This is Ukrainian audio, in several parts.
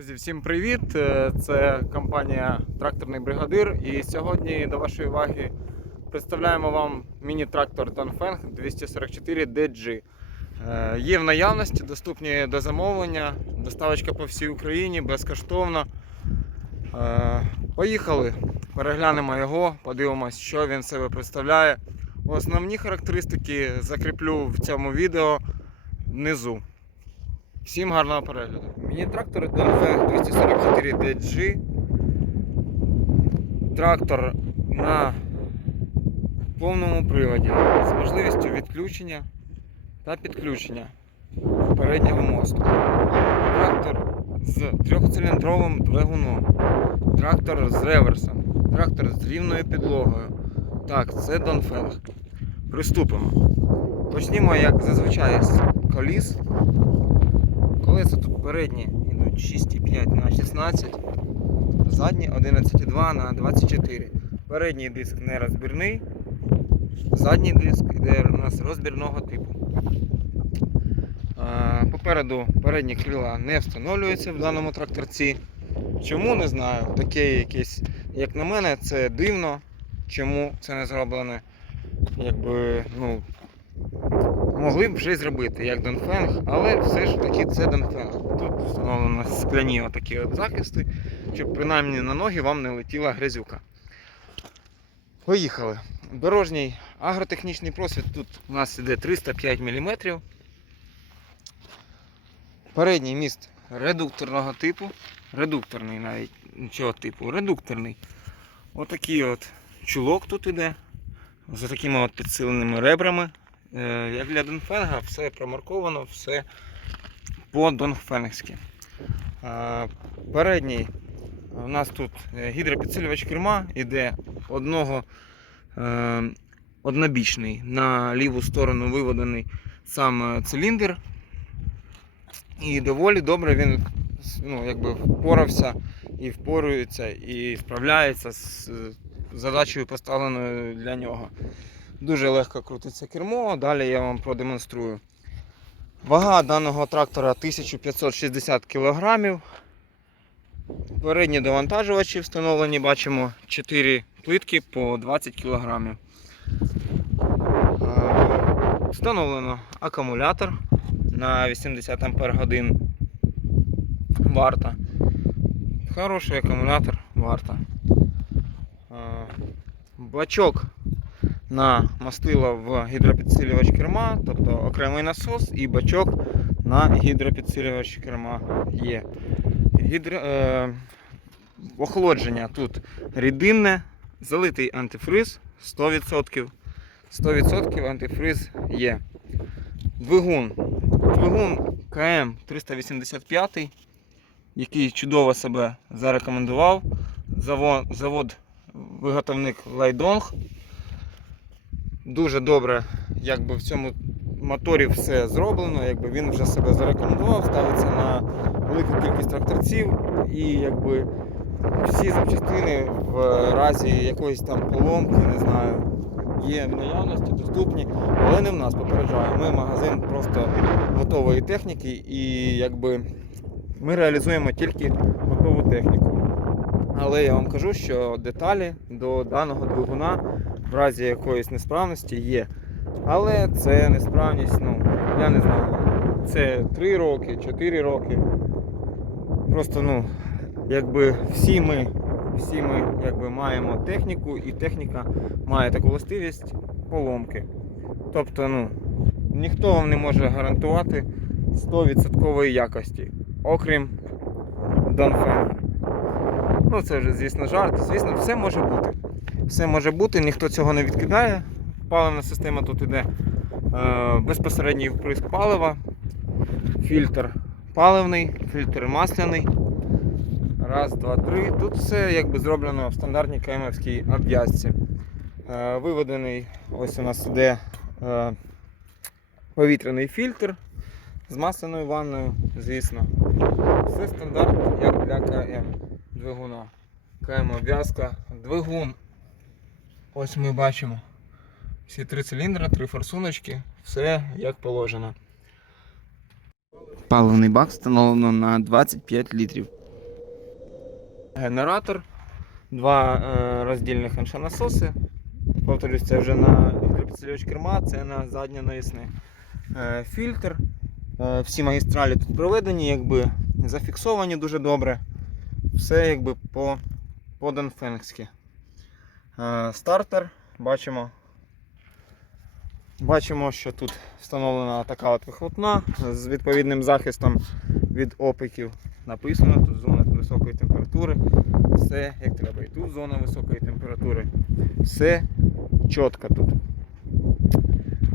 Друзі, всім привіт! Е, Це компанія Тракторний бригадир. І сьогодні до вашої уваги представляємо вам міні-трактор Dongfeng 244 DG. Е, Є в наявності, доступні до замовлення, доставочка по всій Україні безкоштовно. Е, Поїхали, переглянемо його, подивимось, що він себе представляє. Основні характеристики закріплю в цьому відео внизу. Всім гарного перегляду. Міні-трактор Dongfeng 244 DG. Трактор на повному приводі з можливістю відключення та підключення переднього мосту. Трактор з трьохциліндровим двигуном. Трактор з реверсом. Трактор з рівною підлогою. Так, це Dongfeng. Приступимо. Почнімо, як зазвичай, з коліс. Колеса тут передні йдуть 6,5 на 16, задні 11,2 на 24. Передній диск не розбірний, задній диск йде у нас розбірного типу. Попереду передні крила не встановлюються в даному тракторці. Чому не знаю. Таке якесь, як на мене, це дивно. Чому це не зроблено? Якби, ну, могли б вже зробити, як Донфенг, але все ж таки це Донфенг. Тут встановлено скляні отакі от захисти, щоб принаймні на ноги вам не летіла грязюка. Поїхали. Дорожній агротехнічний просвіт тут у нас іде 305 мм. Передній міст редукторного типу. Редукторний навіть нічого типу, редукторний. Отакий от чулок тут іде. З такими от підсиленими ребрами. Е, Як для Донфенга, все промарковано, все по-донфенгськи. Е, Передній у нас тут е, гідропідсилювач керма іде одного однобічний. На ліву сторону виведений сам циліндр. І доволі добре він ну, якби впорався і впорується, і справляється з задачею, поставленою для нього. Дуже легко крутиться кермо, далі я вам продемонструю. Вага даного трактора 1560 кг. Передні довантажувачі встановлені, бачимо 4 плитки по 20 кг. Встановлено акумулятор на 80 Ах варта. Хороший акумулятор варта. Е, Бачок на мастило в гідропідсилювач керма, тобто окремий насос і бачок на гідропідсилювач керма є. Гідро, е, охолодження тут рідинне, залитий антифриз 100%. 100% антифриз є. Двигун. Двигун КМ 385, який чудово себе зарекомендував. Завод, завод виготовник Лайдонг. Дуже добре, якби в цьому моторі все зроблено, якби він вже себе зарекомендував, ставиться на велику кількість тракторців і якби всі запчастини в разі якоїсь там поломки, не знаю, є в наявності, доступні, але не в нас попереджаю. Ми магазин просто готової техніки і якби ми реалізуємо тільки готову техніку. Але я вам кажу, що деталі до даного двигуна в разі якоїсь несправності є. Але це несправність, ну, я не знаю. Це 3 роки, 4 роки. Просто, ну, якби всі ми, всі ми якби, маємо техніку, і техніка має таку властивість поломки. Тобто, ну, ніхто вам не може гарантувати 100% якості, окрім Донфенга. Ну, це вже, звісно, жарт. Звісно, все може бути. Все може бути, ніхто цього не відкидає. Паливна система тут іде е, безпосередній вприск палива, фільтр паливний, фільтр масляний. Раз, два, три. Тут все якби зроблено в стандартній КМівській обв'язці. Е, виведений, ось у нас іде е, повітряний фільтр з масляною ванною, звісно. Все стандарт, як для КМ двигуна. КМ обв'язка, двигун. Ось ми бачимо. Всі три циліндри, три форсуночки, все як положено. Паливний бак встановлено на 25 літрів. генератор, два е, роздільних аншанасоси. Повторюсь, це вже на гідропідсилювач керма, це на заднє навісне. Е, фільтр. Е, всі магістралі тут проведені, якби зафіксовані дуже добре. Все якби по, по Донфенгськи. Е, стартер бачимо. Бачимо, що тут встановлена така от вихлопна з відповідним захистом від опиків. Написано тут зона високої температури. Все як треба. І тут зона високої температури. Все чітко тут.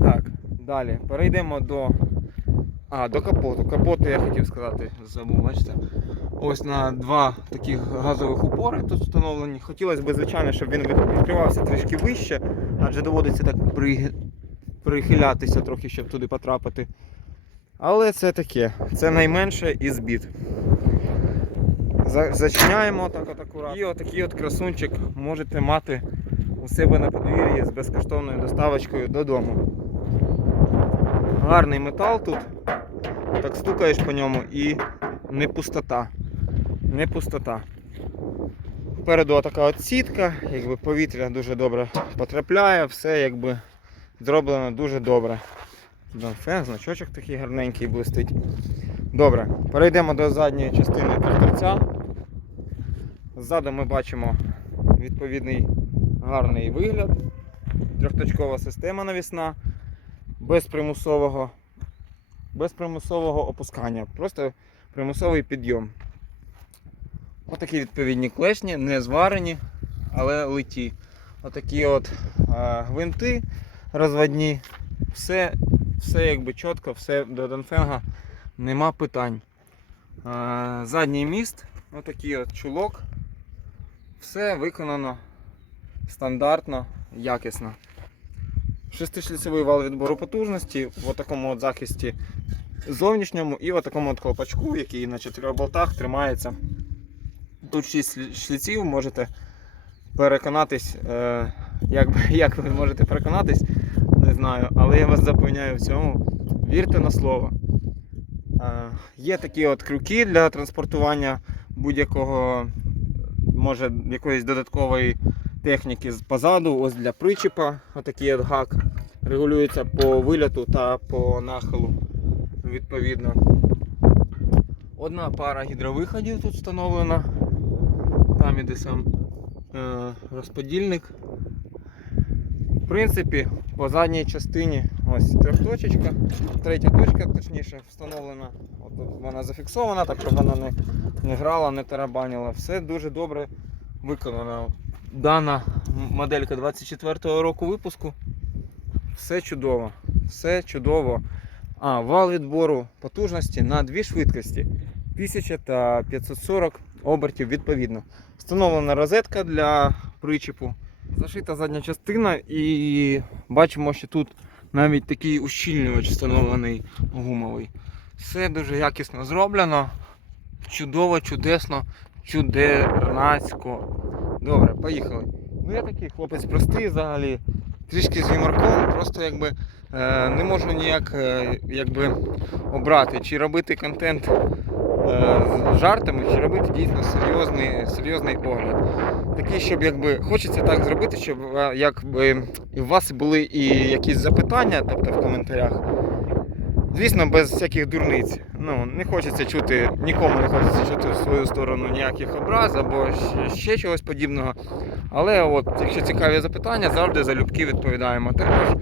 Так, далі перейдемо до. А, до капоту. Капоту я хотів сказати, забув, бачите. Ось на два таких газових упори тут встановлені. Хотілося б, звичайно, щоб він відкривався трішки вище, адже доводиться так при... прихилятися трохи, щоб туди потрапити. Але це таке, це найменше із бід. Зачиняємо так от акуратно. І отакий от красунчик можете мати у себе на подвір'ї з безкоштовною доставочкою додому. Гарний метал тут. Так стукаєш по ньому і не пустота. Не пустота. Попереду така от сітка, якби повітря дуже добре потрапляє, все якби зроблено дуже добре. Донфен, значочок такий гарненький блистить. Добре, перейдемо до задньої частини тракторця. Ззаду ми бачимо відповідний гарний вигляд. Трьохточкова система навісна, без примусового, без примусового опускання, просто примусовий підйом. Отакі відповідні клешні, не зварені, але литі. Отакі от е, гвинти розводні. Все, все якби чітко, все до Донфенга, нема питань. Е, задній міст, отакий от чулок. Все виконано стандартно, якісно. Шестишліцевий вал відбору потужності в такому от захисті зовнішньому і в такому от колпачку, який на чотирьох болтах тримається. Тут 6 шліців, можете переконатись, е, як, як ви можете переконатись, не знаю, але я вас запевняю в цьому. Вірте на слово. Е, є такі от крюки для транспортування будь-якого, може, якоїсь додаткової техніки позаду, ось для причіпа, отакий от гак. Регулюється по вильоту та по нахилу відповідно. Одна пара гідровиходів тут встановлена. Там іде сам е, розподільник. В принципі, по задній частині ось трьохточечка, третя точка точніше встановлена. От вона зафіксована, так щоб вона не, не грала, не тарабанила. Все дуже добре виконано. Дана моделька 24-го року випуску. Все чудово. Все чудово. А, вал відбору потужності на дві швидкості. 1000 та 540 обертів відповідно. Встановлена розетка для причепу. Зашита задня частина і бачимо, що тут навіть такий ущільнювач встановлений гумовий. Все дуже якісно зроблено. Чудово, чудесно, чудернацько. Добре, поїхали. Ну я такий хлопець простий взагалі, трішки з юморком, просто якби е, не можу ніяк е, якби обрати, чи робити контент жартами, чи робити дійсно серйозний, серйозний огляд. Такий, щоб якби хочеться так зробити, щоб е, якби у вас були і якісь запитання, тобто в коментарях. Звісно, без всяких дурниць. Ну, не хочеться чути, нікому не хочеться чути в свою сторону ніяких образ або ще чогось подібного. Але от, якщо цікаві запитання, завжди залюбки відповідаємо. Також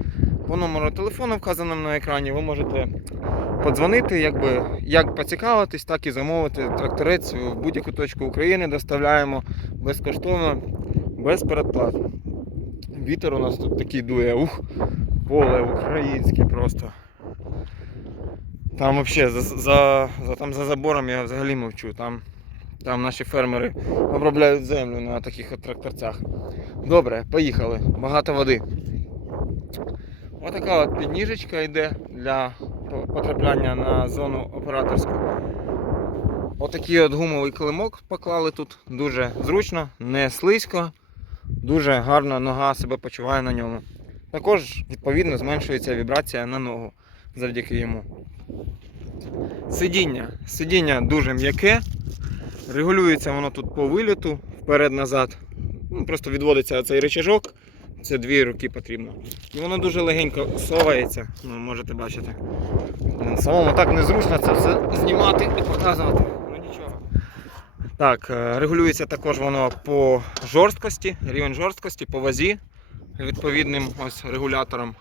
по номеру телефону, вказаному на екрані, ви можете подзвонити, якби, як поцікавитись, так і замовити тракторець в будь-яку точку України. Доставляємо безкоштовно, без передплат. Вітер у нас тут такий дує, ух, поле українське просто. Там взагалі за, за, за, там за забором я взагалі мовчу. Там, там наші фермери обробляють землю на таких тракторцях. Добре, поїхали. Багато води. Отака от підніжечка йде для потрапляння на зону операторську. Отакий от гумовий килимок поклали тут. Дуже зручно, не слизько, дуже гарно нога себе почуває на ньому. Також, відповідно, зменшується вібрація на ногу завдяки йому. Сидіння. Сидіння дуже м'яке. Регулюється воно тут по виліту, вперед-назад. Ну, просто відводиться цей рычажок. Це дві руки потрібно. І воно дуже легенько совається. Ну, можете бачити. Самому так незручно це все знімати і показувати. Ну нічого. Так, е, регулюється також воно по жорсткості, рівень жорсткості, по вазі відповідним ось регулятором.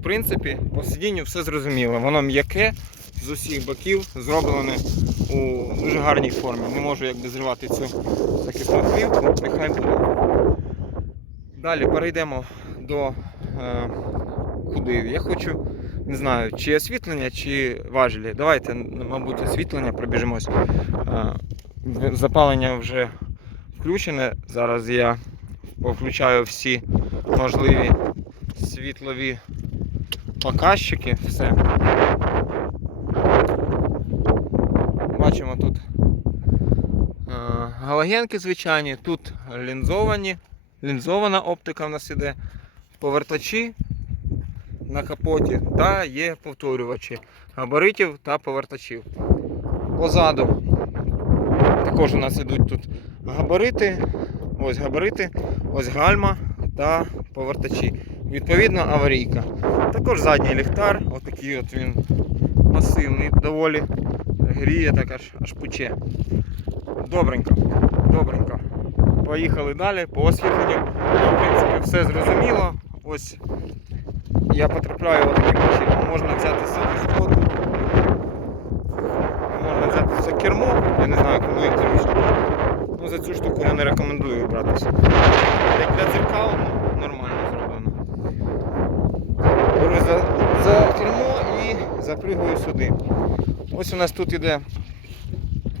В принципі, по сидінню все зрозуміло. Воно м'яке з усіх боків, зроблене у дуже гарній формі. Не можу якби зривати цю захисну плівку, нехай буде. Далі перейдемо до е, куди. Я хочу, не знаю, чи освітлення, чи важелі. Давайте, мабуть, освітлення пробіжимось. Е, запалення вже включене. Зараз я повключаю всі можливі світлові показчики. Все. Бачимо тут е, галогенки звичайні, тут лінзовані, лінзована оптика в нас іде, повертачі на капоті та є повторювачі габаритів та повертачів. Позаду також у нас ідуть тут габарити, ось габарити, ось гальма та повертачі. Відповідно, аварійка. Також задній ліхтар, отакий от він масивний, доволі гріє, так аж, аж пече. Добренько, добренько. Поїхали далі по освітленню. Ну, В принципі, все зрозуміло. Ось я потрапляю в отаким чином. Можна взяти собі сходу. Можна взяти все кермо, я не знаю, кому як зручно. Ну, за цю штуку я не рекомендую братися. Як для дзеркал, ну, нормально зроблено. Беру за, за кермо і запригую сюди. Ось у нас тут іде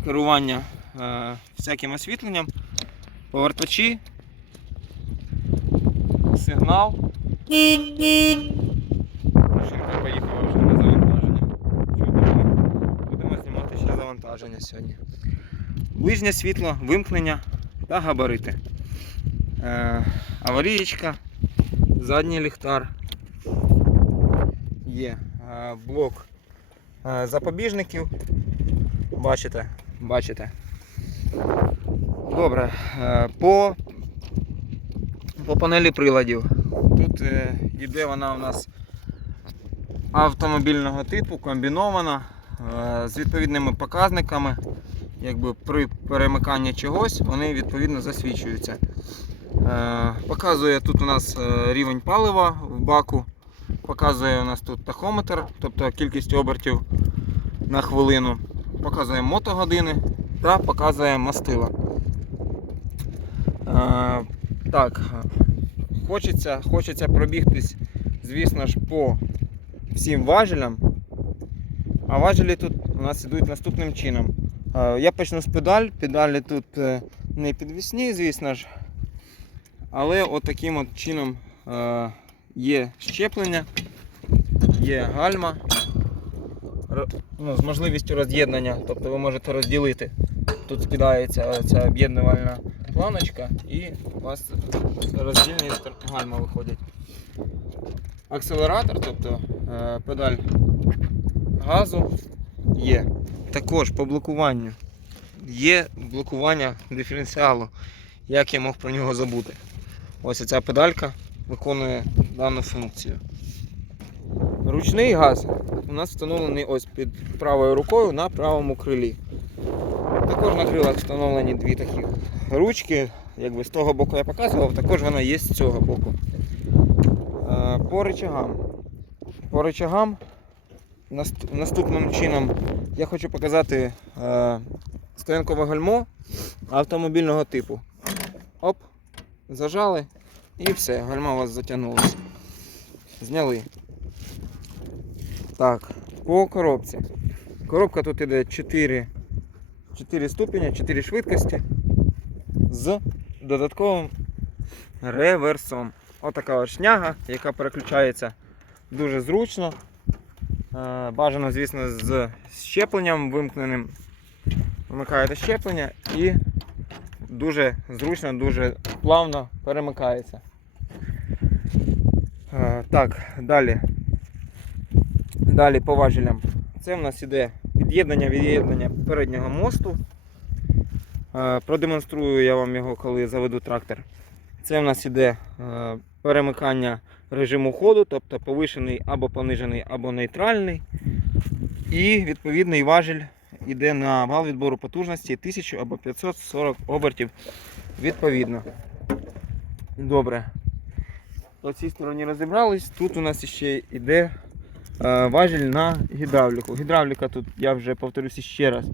керування е, всяким освітленням, повертачі, сигнал. Машинка поїхала вже на завантаження. Чудово. Будемо знімати ще завантаження сьогодні. Ближнє світло, вимкнення та габарити. Е, аварієчка, задній ліхтар. Є е, блок е, запобіжників. Бачите, бачите. Добре. е, По, по панелі приладів. Тут е, іде вона у нас автомобільного типу, комбінована, е, з відповідними показниками. Якби при перемиканні чогось вони відповідно засвічуються. Показує тут у нас рівень палива в баку. Показує у нас тут тахометр, тобто кількість обертів на хвилину. Показує мотогодини та показує мастила. Так, хочеться, хочеться пробігтись, звісно ж, по всім важелям. А важелі тут у нас ідуть наступним чином. Я почну з педаль. Педалі тут е, не підвісні, звісно ж. Але от таким от чином е, є щеплення, є гальма ну, з можливістю роз'єднання. Тобто ви можете розділити. Тут скидається ця об'єднувальна планочка і у вас роздільні гальма виходять. Акселератор, тобто е, педаль газу є. Також по блокуванню є блокування диференціалу. Як я мог про нього забути? Ось ця педалька виконує дану функцію. Ручний газ у нас встановлений ось під правою рукою на правому крилі. Також на крилах встановлені дві такі ручки. Якби з того боку я показував, також вона є з цього боку. Е, По рычагам. По рычагам наст- наступним чином я хочу показати е, стоянкове гальмо автомобільного типу. Оп, зажали і все, гальма у вас затягнулося. Зняли. Так, по коробці. Коробка тут іде 4, 4 ступеня, 4 швидкості з додатковим реверсом. Отака от шняга, яка переключається дуже зручно. Е, Бажано, звісно, з щепленням вимкненим. Вмикаєте щеплення і дуже зручно, дуже плавно перемикається. Е, Так, далі. Далі по важелям. Це в нас іде від'єднання від'єднання переднього мосту Продемонструю я вам його, коли заведу трактор. Це в нас іде е, перемикання режиму ходу, тобто повишений або понижений, або нейтральний. І відповідний важіль йде на вал відбору потужності 1000 або 540 обертів відповідно. Добре. По цій стороні розібрались. Тут у нас ще йде е, важіль на гідравліку. Гідравліка тут я вже повторюся ще раз.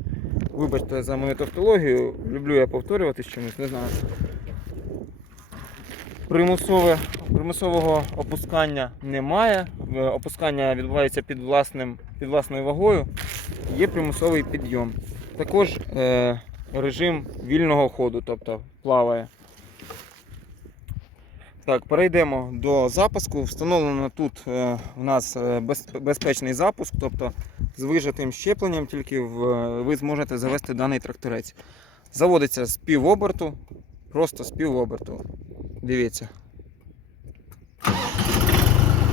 Вибачте за мою тавтологію, люблю я повторюватись чомусь, не знаю. Примусове, примусового опускання немає. Е, Опускання відбувається під, власним, під власною вагою. Є примусовий підйом. Також е, режим вільного ходу, тобто плаває. Так, перейдемо до запуску. Встановлено тут е, в нас е, без, безпечний запуск, тобто з вижатим щепленням тільки е, ви зможете завести даний тракторець. Заводиться з півоберту, просто з півоберту. Дивіться.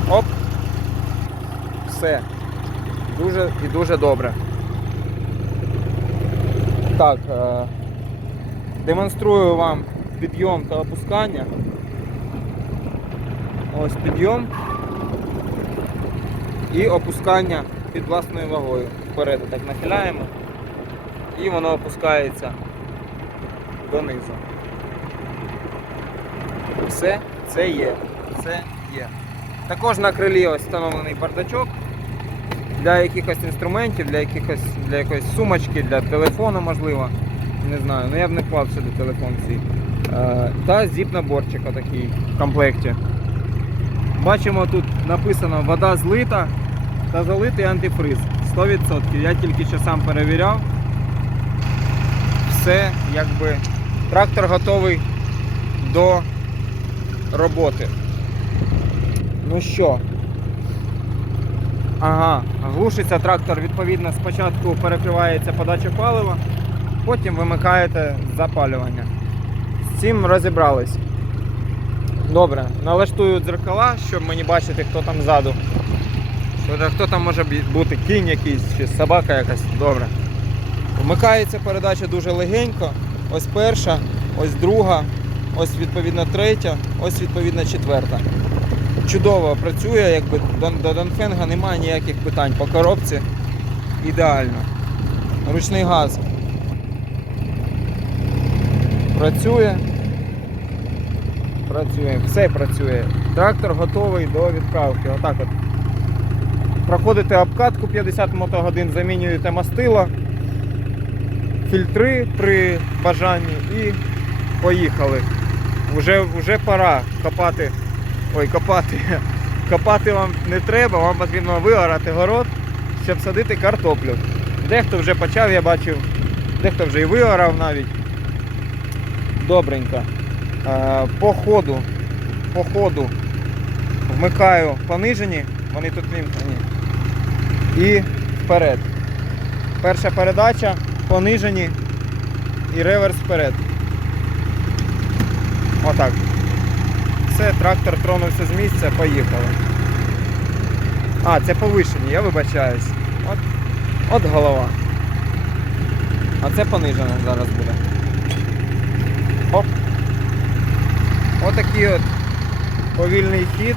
Оп. Все. Дуже і дуже добре. Так, е, демонструю вам підйом та опускання. Ось підйом і опускання під власною вагою. Вперед так нахиляємо і воно опускається донизу. Все це є. Це є. Також на крилі ось встановлений бардачок для якихось інструментів, для якихось для якоїсь сумочки, для телефону, можливо. Не знаю, ну я б не клав сюди телефон свій. Е, та зіп-наборчик отакий в комплекті. Бачимо, тут написано вода злита та залитий антифриз. 100%. Я тільки що сам перевіряв. Все, якби трактор готовий до роботи. Ну що? Ага, глушиться трактор, відповідно, спочатку перекривається подача палива, потім вимикаєте запалювання. З цим розібрались. Добре, налаштую дзеркала, щоб мені бачити, хто там ззаду. Хто там може бути кінь якийсь чи собака якась. Добре. Вмикається передача дуже легенько. Ось перша, ось друга, ось відповідно третя, ось відповідно четверта. Чудово працює, якби до, до Донфенга немає ніяких питань. По коробці ідеально. Ручний газ. Працює. Працює, все працює. Трактор готовий до відправки. Отак от. Проходите обкатку 50 мотогодин, замінюєте мастило, фільтри при бажанні і поїхали. Уже, вже пора копати. Ой, копати. Копати вам не треба, вам потрібно виорати город, щоб садити картоплю. Дехто вже почав, я бачив, дехто вже і виорав навіть. Добренько. Е, По ходу, по ходу вмикаю понижені, вони тут вимкнені. І вперед. Перша передача, понижені і реверс вперед. Отак. Все, трактор тронувся з місця, поїхали. А, це повишені, я вибачаюсь. От, от голова. А це понижене зараз буде. Оп. Отакий от повільний хід.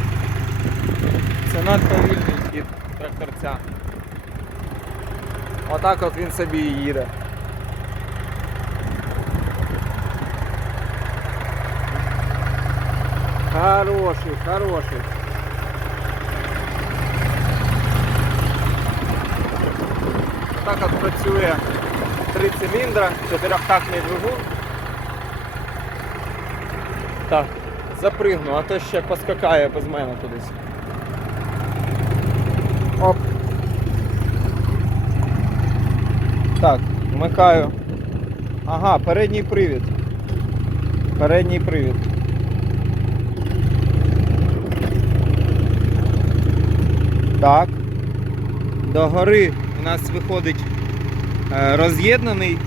Це надповільний хід тракторця. Отак от він собі їде. Хороший, хороший. Так от працює три циліндра, чотирьохтактний двигун. Так, запригну, а то ще поскакає без мене кудись. Оп. Так, вмикаю. Ага, передній привід. Передній привід. Так. До гори у нас виходить е, роз'єднаний,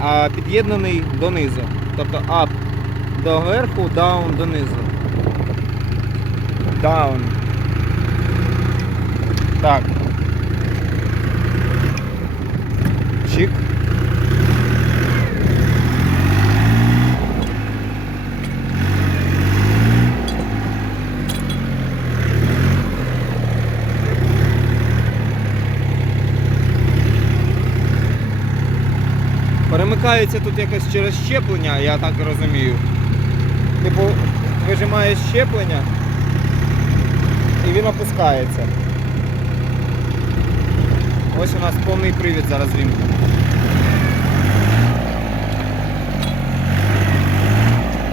а під'єднаний донизу. Тобто up доверху, даун донизу. Даун. Так. Чик. Перемикається тут якось через щеплення, я так розумію. Типу, вижимаєш щеплення і він опускається. Ось у нас повний привід зараз вімкнений.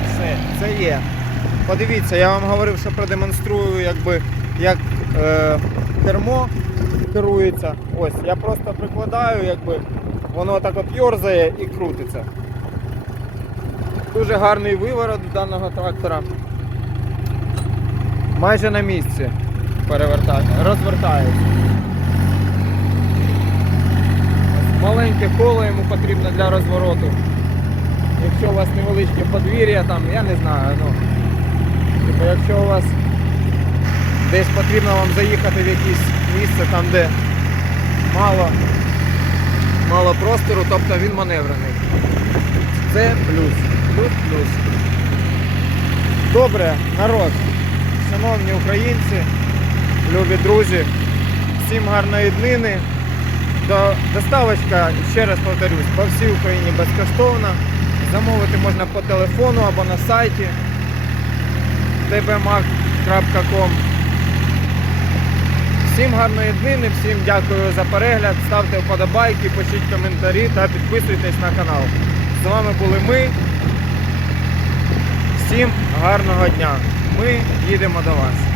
Все, це є. Подивіться, я вам говорив, що продемонструю, якби, як е, кермо керується. Ось, я просто прикладаю, якби, воно так от йорзає і крутиться. Дуже гарний виворот даного трактора. Майже на місці розвертається. Маленьке коло йому потрібно для розвороту. Якщо у вас невеличке подвір'я, там, я не знаю, ну. Типу, якщо у вас десь потрібно вам заїхати в якесь місце там, де мало, мало простору, тобто він маневрений. Це плюс. Плюс-плюс. Добре, народ, шановні українці, любі друзі, всім гарної днини. Доставочка, ще раз повторюсь, по всій Україні безкоштовна. Замовити можна по телефону або на сайті tbmac.com Всім гарної днини, всім дякую за перегляд, ставте вподобайки, пишіть коментарі та підписуйтесь на канал. З вами були ми. Всім гарного дня. Ми їдемо до вас.